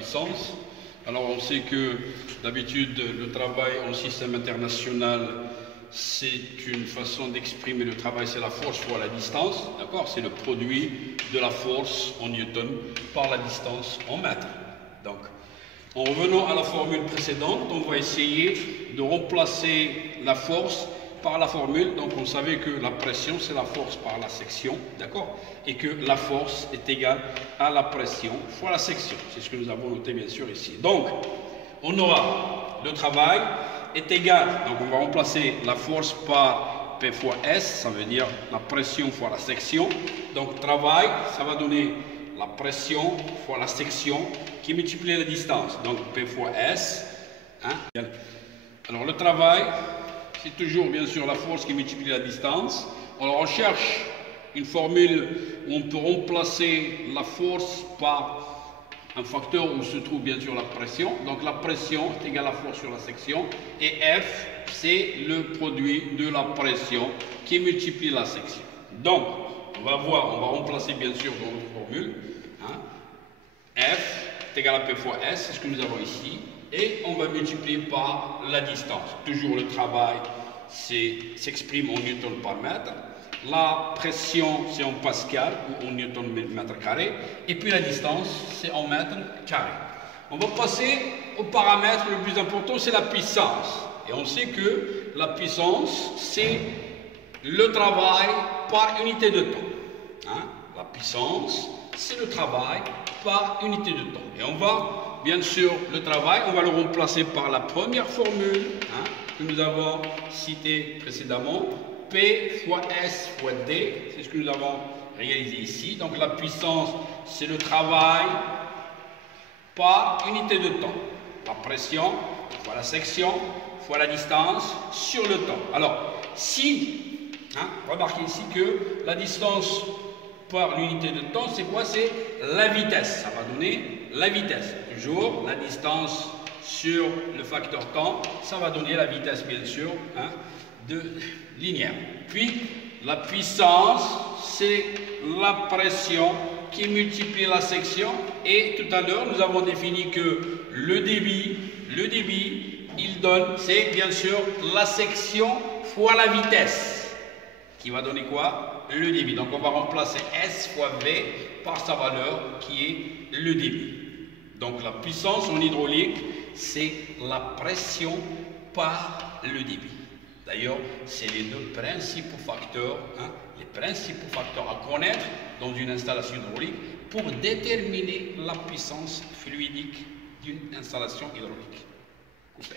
puissance. Alors on sait que d'habitude le travail en système international, c'est une façon d'exprimer le travail, c'est la force fois la distance, d'accord? C'est le produit de la force en newton par la distance en mètres. Donc, en revenant à la formule précédente, on va essayer de remplacer la force par la formule. Donc on savait que la pression c'est la force par la section, d'accord, et que la force est égale à la pression fois la section. C'est ce que nous avons noté bien sûr ici. Donc on aura le travail est égal, donc on va remplacer la force par P fois S, ça veut dire la pression fois la section. Donc travail, ça va donner la pression fois la section qui multiplie la distance, donc P fois S, hein. Alors le travail, c'est toujours bien sûr la force qui multiplie la distance. Alors on cherche une formule où on peut remplacer la force par un facteur où se trouve bien sûr la pression. Donc la pression est égale à la force sur la section. Et F, c'est le produit de la pression qui multiplie la section. Donc on va voir, on va remplacer bien sûr dans notre formule. Hein, F est égal à P fois S, c'est ce que nous avons ici. Et on va multiplier par la distance. Toujours le travail s'exprime en newton par mètre. La pression, c'est en pascal ou en newton mètre carré. Et puis la distance, c'est en mètre carré. On va passer au paramètre le plus important, c'est la puissance. Et on sait que la puissance, c'est le travail par unité de temps. Hein? La puissance, c'est le travail par unité de temps. Et on va... Bien sûr, le travail, on va le remplacer par la première formule hein, que nous avons citée précédemment, P fois S fois D, c'est ce que nous avons réalisé ici. Donc la puissance, c'est le travail par unité de temps. La pression fois la section fois la distance sur le temps. Alors, si, hein, remarquez ici que la distance par l'unité de temps, c'est quoi? C'est la vitesse. Ça va donner la vitesse. Toujours la distance sur le facteur temps, ça va donner la vitesse, bien sûr, hein, de linéaire. Puis, la puissance, c'est la pression qui multiplie la section. Et tout à l'heure, nous avons défini que le débit, il donne, c'est bien sûr la section fois la vitesse, qui va donner quoi? Le débit. Donc on va remplacer S fois V par sa valeur qui est le débit. Donc la puissance en hydraulique, c'est la pression par le débit. D'ailleurs, c'est les deux principaux facteurs, hein, les principaux facteurs à connaître dans une installation hydraulique pour déterminer la puissance fluidique d'une installation hydraulique. Coupé.